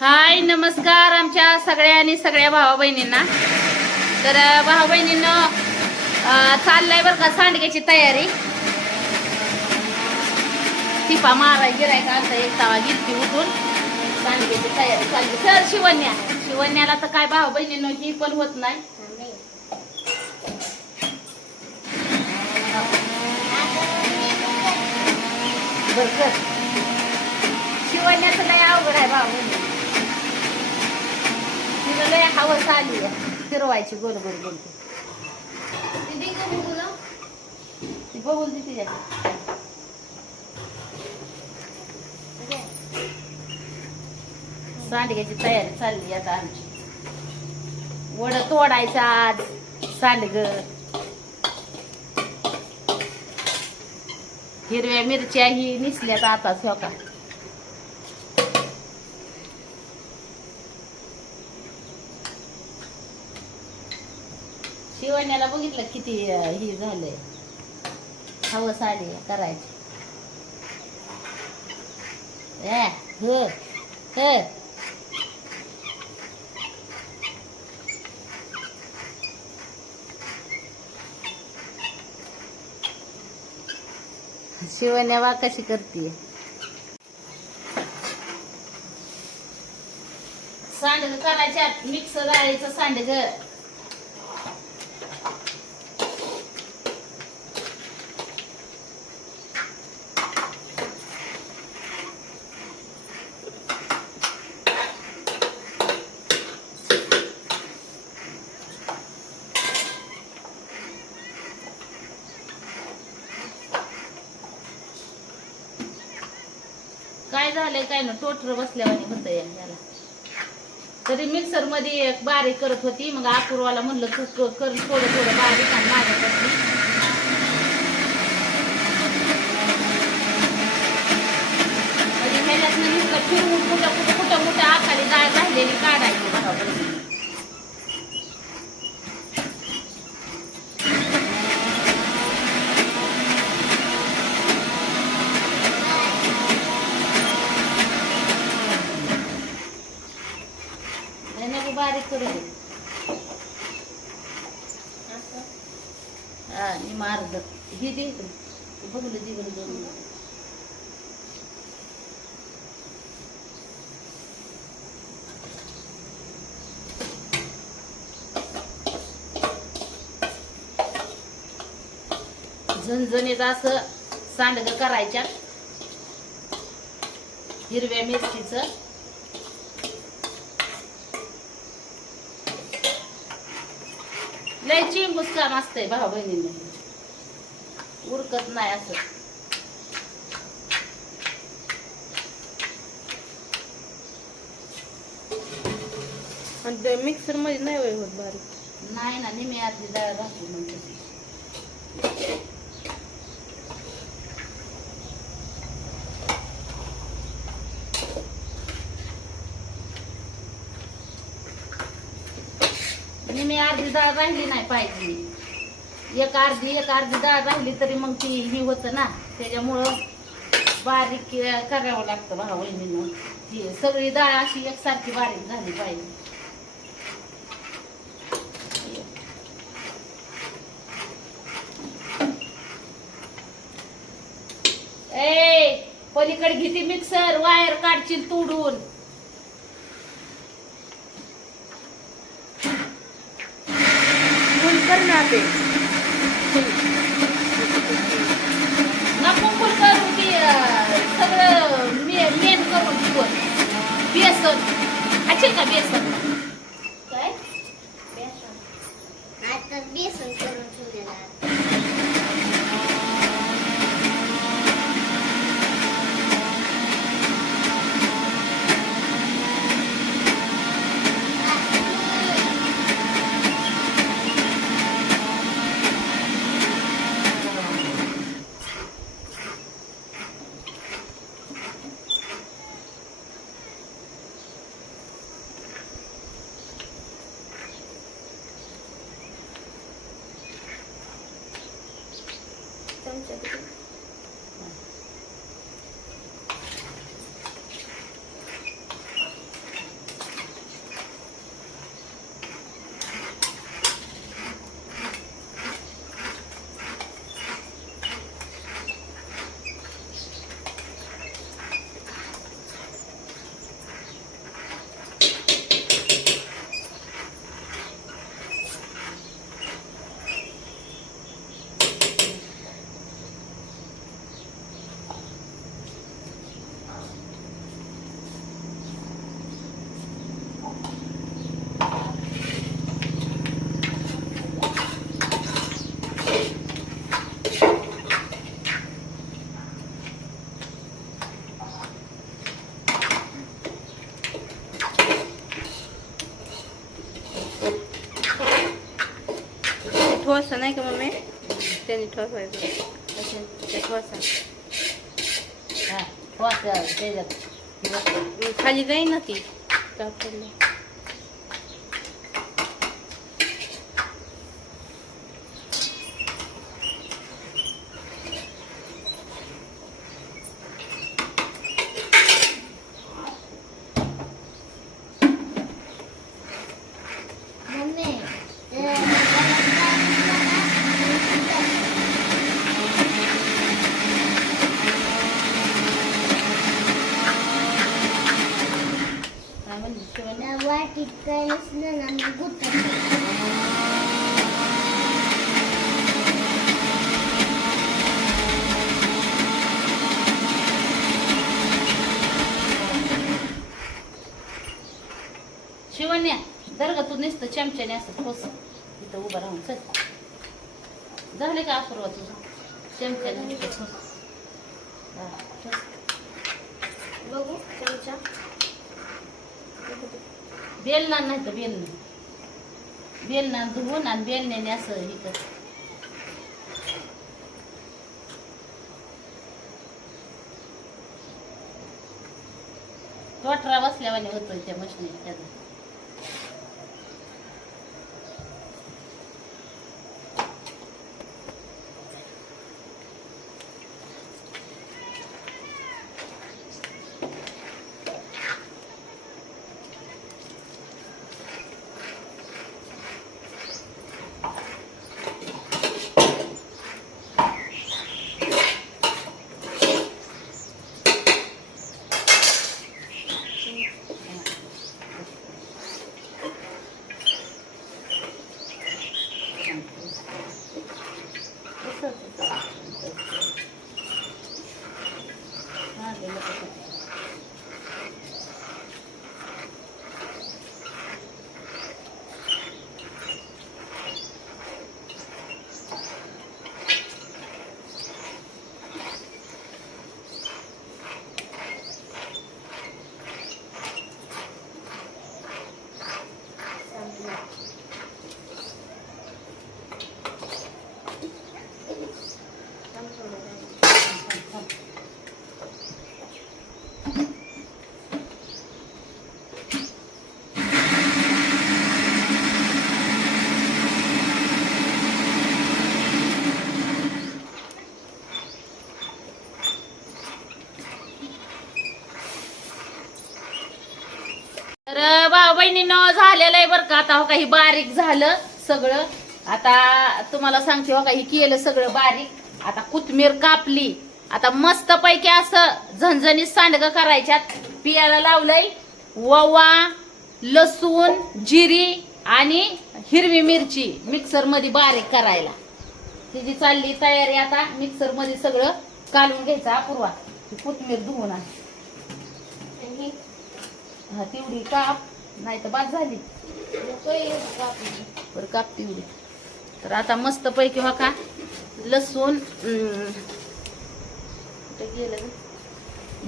हाय नमस्कार आमच्या सगळ्या आणि सगळ्या भावा बहिणींना. तर भावा बहिणींना चाललाय बरं का सांडग्याची तयारी. टिपा माराय गिराय का असं एक तावा गिरती उठून. सांडग्याची तयारी चालली. सर शिवण्या. शिवण्याला तर काय भावा बहिणीनं ही पण होत नाही. बरं शिवण्याचं लय अवघड आहे भावा तिला लय हवस आली फिरवायची गोल गोल गोल. ती बघून ती तिच्या. सांडग्याची तयारी चालली आता आमची. वड तोडायचं आज सांडग. हिरव्या मिरच्या ही निसल्यात आताच हो का शिवण्याला बघितलं किती हे ही झालंय. हवस आली करायची. ए, ह, ह. शिवण्या वा कशी करते सांडग करायच्या मिक्स डाळीचं सांडग. काय झालंय काय ना टोटर बसल्यावानी होत याला तरी मिक्सरमध्ये एक बारीक करत होती मग अपूर्वाला म्हणलं तू कर थोडं थोडं बारीक आणि माझ्यासाठी. म्हणजे ह्याच्यातनं नुसतं फिरवून कुठं कुठं कुठं कुठं आखाली डाळ राहिलेली काढायची. बरोबर नाही नको बारीक करू दे. हा मी मार्ग ही दे इकडे. बघलं दे बरं दोन झणझणीत असं सांडग करायच्या. हिरव्या मिरचीचं. लय चिंबूस काम असतंय भाऊ बहिणींना. उरकत नाही असं. आणि मिक्सरमध्ये नाही होत बारीक. नाही ना निमी अर्धी डाळ राहते मग निमी अर्धी डाळ राहिली नाही पाहिजे. एक अर्धी एक अर्धी डाळ राहिली तरी मग ती ही होतं ना. त्याच्यामुळं बारीक करावं लागतं भाऊ बहिणीनं ती सगळी डाळ अशी एकसारखी बारीक झाली पाहिजे. ए पलीकडे घेते मिक्सर वायर काढशील तोडून. फुल कर ना ते नको फुल करून ती अं, सगळं मे- मेन करून ठेवून चमचा किती? ठोसा नाही का मम्मी? त्यांनी ठोसायचं असे ते ठोसा हा वाचा त्याच्यात मग खाली जाईन ना ती कापडला मम्मी ते काय म्हणली शिवानी वाटीत काय नसलं ना मग गुत्त शिवण्या दर का तू नुसतं चमच्याने असं ठोस. इथं उभं राहून चल. झाले का अपूर्वा तुझं? चमच्याने नुसतं बघू चमचा. बेलना नाही तर बेलणं. बेलना धुवून आणि बेलण्याने असं हे कर. टोटरा बसल्यावाने होतोय त्या मशनीत त्याचा हा, गेलं तसं. तर भाऊ बहिणीनं झालेलं आहे बरं का. आता हो काही बारीक झालं सगळं. आता तुम्हाला सांगते हो काही केलं सगळं बारीक. आता कोथमीर कापली. आता मस्त पैकी असं झणझणीत सांडगं करायच्यात. पियाला लावलंय. ववा लसूण जिरी आणि हिरवी मिरची मिक्सरमध्ये बारीक करायला. तिची चालली तयारी आता मिक्सरमध्ये सगळं कालून घ्यायचं अपूर्वा कोथमीर धुवून आण. आणि हा तेवढी काप. नाही तर बाद झाली. नकोय बरं कापती तर आता मस्त पैकी हो का लसूण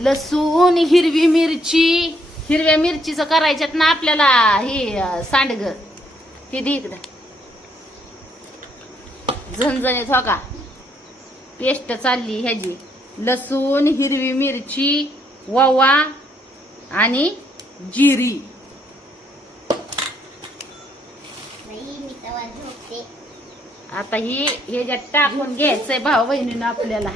लसूण हिरवी मिरची. हिरव्या मिरचीचं करायच्यात ना आपल्याला हे सांडग. ती दे इकडं. झणझणीत हो का पेस्ट चालली ह्याची. लसूण हिरवी मिरची ववा आणि जिरी बाई, मी तवा झोपते आता ही ह्याच्यात टाकून घ्यायचंय भाऊ बहिणीनं आपल्याला.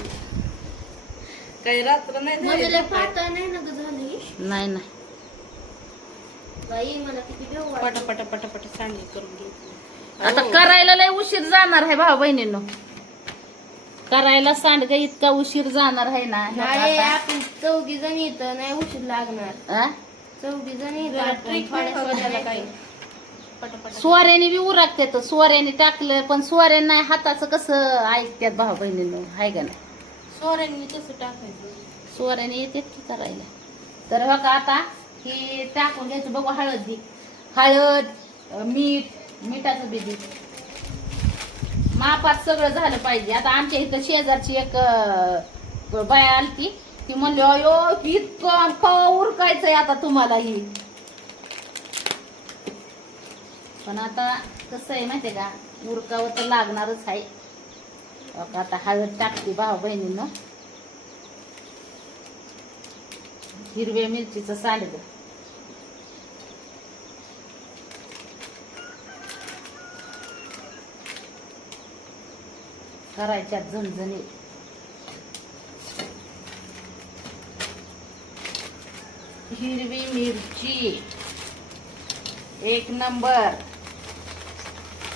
काही रात्र नाही झाली. नाही ना गं झाली. नाही नाही. बाई मला किती भेव पटा वाटतं. पटा पटा पटा सांडली करून घेतली आता करायला लय उशीर जाणार आहे भाऊ बहिणीनं. करायला सांडग इतका उशीर जाणार आहे ना. हे नाही आता- आपण चौघी जण इथं नाही उशीर लागणार. आ? चौघी जण आपण थोड्या सोन्याला काही. सोऱ्याने बी उरकते तर सोऱ्याने टाकलं पण सोऱ्याने नाही हाताचं कसं ऐकत्यात भाऊ बहिणीनं? हाय का नाही? सोऱ्यांनी कसं टाकायचं. सोऱ्याने येतात की करायला? तर बघा आता ही टाकून घ्यायचं. बघू हळद दे हळद मीठ मिठाचं बी दे मापात सगळं झालं पाहिजे. आता आमच्या इथं शेजारची एक बाया आलती. ती म्हणली अयो इतकं का उरकायचंय आता तुम्हाला ही. पण आता कसं आहे माहिती का? उरकावं तर लागणारच आहे. आता हळद टाकते भाऊ बहिणीनं. हिरव्या मिरचीचं सांडगं करायच्या झणझणी हिरवी मिरची. एक नंबर.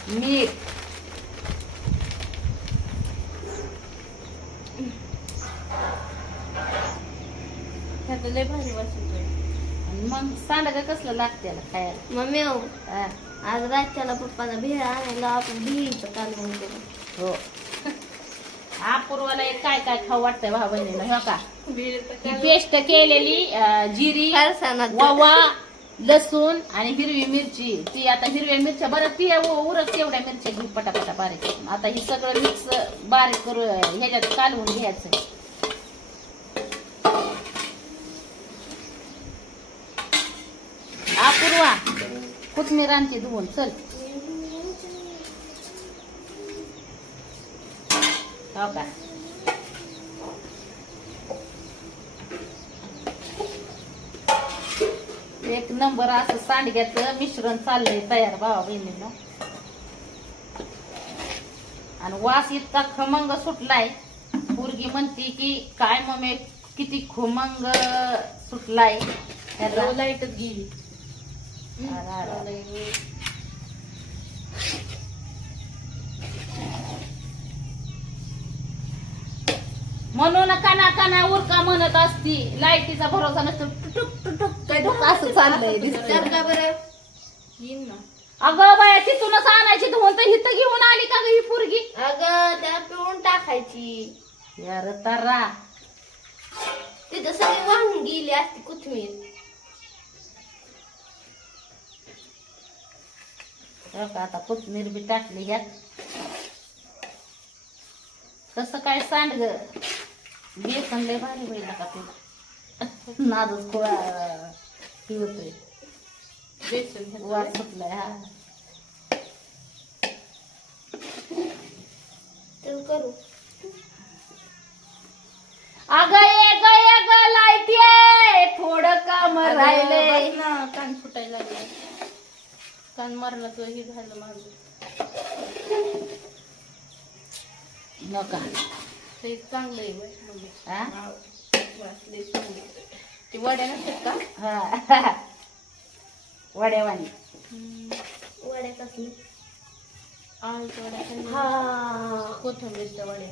मीठ लय भारी वाटत आणि मग सांडगं कसलं लागते खायला? मम्मी हो. हा, आज रातच्याला पप्पाला भेळ आणायला आपण भेळीचं कालवण केलं हो. अपूर्वाला एक काय काय खाऊ वाटतंय भाऊ बहिणीला हो का? ही पेस्ट केलेली अं, जिरी फरसाणाचं. ववा लसूण आणि हिरवी मिरची. ती आता हिरव्या मिरच्या बरं ती उ- उरक तेवढ्या मिरच्या घेऊ पटापटा बारीक आता ही सगळं मिक्स बारीक करू ह्याच्यात कालवून घ्यायचं. अपूर्वा कोथमीर आणते धुवून. चल. हो का? एक नंबर असं सांडग्याचं मिश्रण चाललंय तयार भावा बहिणीनं. आणि वास इतका खमंग सुटलाय. पोरगी म्हणती की काय मम्मी किती खमंग सुटलाय. त्याचा लाईटच गेली. म्हणून काना काना उरका म्हणत असती. लाईटीचा भरोसा नसतो. टुटुक टुटुक असं चाललंय दिसतं का बरं? येईन ना. अगं बाया तिथूनच आणायची धुवून तर हिथं घेऊन आली का ग ही पोरगी? अगं त्याला पिळून टाकायची. यार तारा. तिथं सगळी वाहून गेली असती कोथमीर हो का आता कोथमीर बी टाकली ह्यात कसं काय सांड ग? बेसन लय भारी होईल का तुला नादच खोळा पिवतोय बेसन घ्यायचं. वास सुटलाय हा करू अगं ये ग ये ग लाइट ये थोडं काम राहिले. ना कान फुटायला लागले. कान मरणाचं हे झालं माझं. नका. ते चांगलं आहे. हा? लय चांगलं आहे. ते वड्या नसतात का हा वड्यावानी वड्या. हा कोथिंबीरच्या वड्या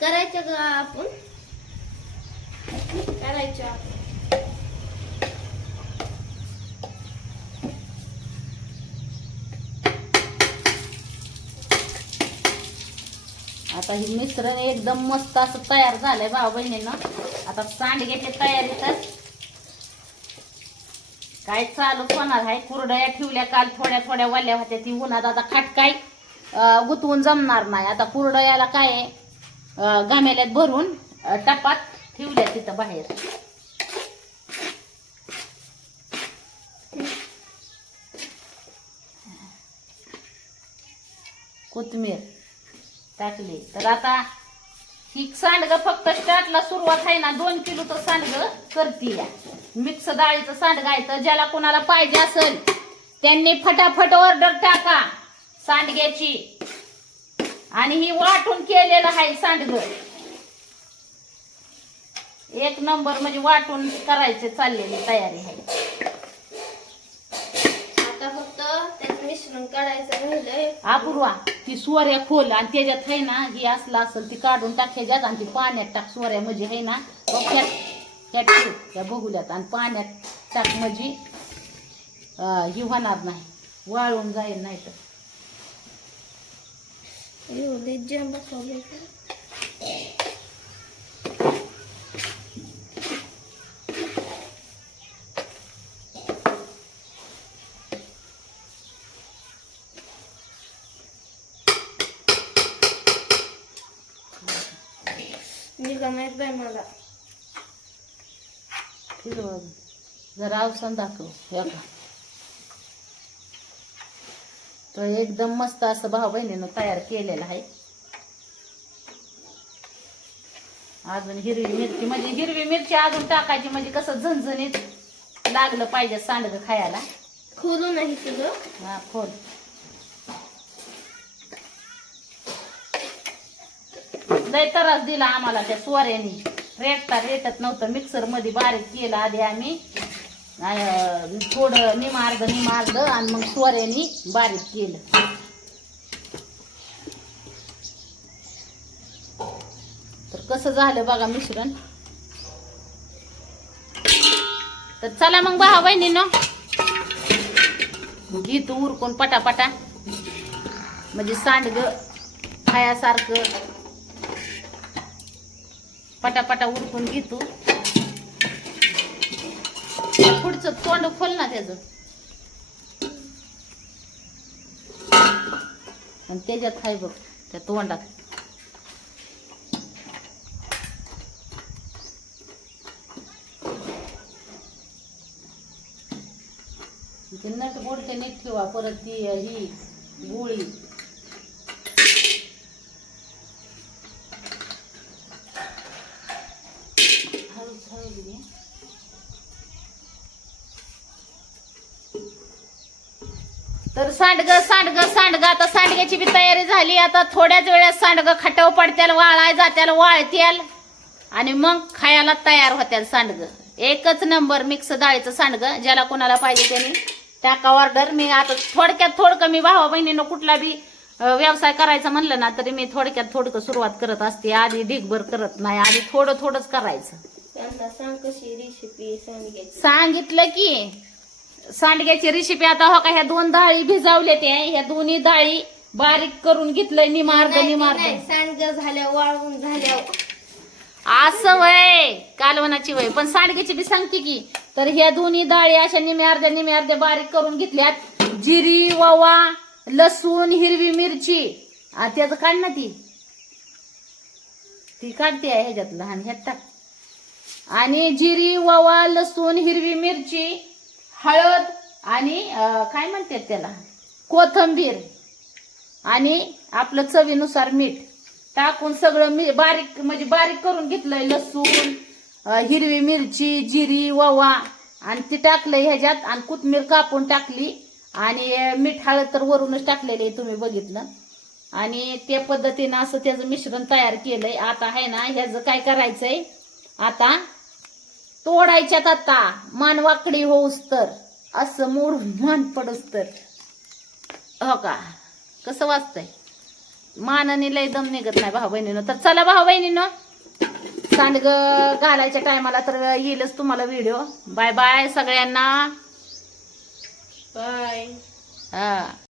करायच्या का आपण करायच्या आता हे मिश्रण एकदम मस्त असं तयार झालंय भाऊ बहिणीनं. आता सांडग्याची तयारीतच काय चालू होणार आहे? कुरडया ठेवल्या काल थोड्या थोड्या वाल्या होत्या ती उन्हात आता खाटकाय गुतवून जमणार नाही. आता कुरडयाला काय घामेल्यात भरून टपात ठेवल्या तिथं बाहेर. कोथमीर टाकले. तर आता ही सांडगं फक्त स्टार्टला सुरुवात आहे ना दोन किलोचं सांडगं करते मिक्स डाळीचं सांडगं आहे तर ज्याला कोणाला पाहिजे असेल त्यांनी फटाफट ऑर्डर टाका सांडग्याची. आणि ही वाटून केलेलं आहे सांडगं. एक नंबर म्हणजे वाटून करायचे चाललेली तयारी आहे. आता फक्त मिश्रण काढायचं राहिलंय. अपूर्वा ती सोऱ्या खोल आणि त्याच्यात आहे ना ही असलं असेल ती काढून टाकायच्यात आणि ती पाण्यात टाक सोऱ्या म्हणजे आहे ना त्यात त्यात ठेव, त्या बघुल्यात. आणि पाण्यात टाक म्हणजे अं, ही होणार नाही वाळून जाईल नाही तर एवढे जम बसवले निघा माहीत बाय मला फिरव जरा अवसान दाखव हे तर एकदम मस्त असं भाऊ बहिणीनं तयार केलेलं आहे. अजून हिरवी मिरची म्हणजे हिरवी मिरची अजून टाकायची म्हणजे कसं झणझणीत लागलं पाहिजे सांडगं खायला. खोलू नाही सगळं हा खोल. लय त्रास दिला आम्हाला त्या सोऱ्यानी. रेटता रेटत नव्हतं. मिक्सरमध्ये बारीक केलं आधी आम्ही. थोडं निमार्ग निमार्द आणि मग सोऱ्यानी बारीक केलं. तर कसं झालं बघा मिश्रण. तर चला मग भावा बहिणीनं. घेतो उरकून पटापटा. म्हणजे सांडग खायासारखं. पटापटा उरकून घेतो. पुढचं तोंड खोल ना त्याचं. आणि त्याच्यात हाय बघ त्या तोंडात. ते नट बोलते नीट ठेवा परत ती ही गोळी. तर सांडग सांडग सांडग. आता सांडग्याची बी तयारी झाली. आता थोड्याच वेळात सांडग खटाव पडत्याल वाळाय जात्याल वाळत्याल. आणि मग खायला तयार होत्याल सांडग. एकच नंबर मिक्स डाळीचं सांडग ज्याला कोणाला पाहिजे त्यांनी. टाका ऑर्डर. मी आता थोडक्यात थोडकं मी भावा बहिणीनं कुठला बी व्यवसाय करायचा म्हणलं ना तरी मी थोडक्यात थोडकं सुरुवात करत असते. आधी ढीगभर करत नाही. आधी थोडं थोडंच करायचं. त्यांना सांग कशी रेसिपी सांगितलं की सांडग्याची रेसिपी आता हो का ह्या दोन डाळी भिजावल्या त्या ह्या दोन्ही डाळी बारीक करून घेतलंय निमार्द निमार्द सांडग झाल्या वाळवून झाल्या. असं वय कालवनाची वय. पण सांडग्याची बी सांगते की तर ह्या दोन्ही डाळी अशा निम्या अर्ध्या निम्या अर्ध्या बारीक करून घेतल्यात. जिरी ववा लसूण हिरवी मिरची. आ, त्याचं काढ ना ती. ती काढते आहे ह्याच्यात लहान ह्यात टाक. आणि जिरी ववा लसूण हिरवी मिरची. हळद आणि काय म्हणतात त्याला? कोथंबीर आणि आपलं चवीनुसार मीठ टाकून सगळं मी बारीक म्हणजे बारीक करून घेतलंय लसूण हिरवी मिरची जिरी ववा आणि ती टाकलंय ह्याच्यात आणि कोथमीर कापून टाकली आणि मीठ हळद तर वरूनच टाकलेले तुम्ही बघितलं. आणि त्या पद्धतीनं असं त्याचं मिश्रण तयार केलंय. आता आहे ना ह्याचं काय करायचंय? आता तोडायच्यात आता. मान वाकडी होऊस तर. असं मोडून मान पडूस तर. हो का? कसं वाचतंय? मानाने लय दम निघत नाही भाऊ बहिणीनं तर चला भाऊ बहिणीनं सांडग घालायच्या टायमाला तर येईलच तुम्हाला व्हिडिओ. बाय बाय सगळ्यांना. बाय. हा.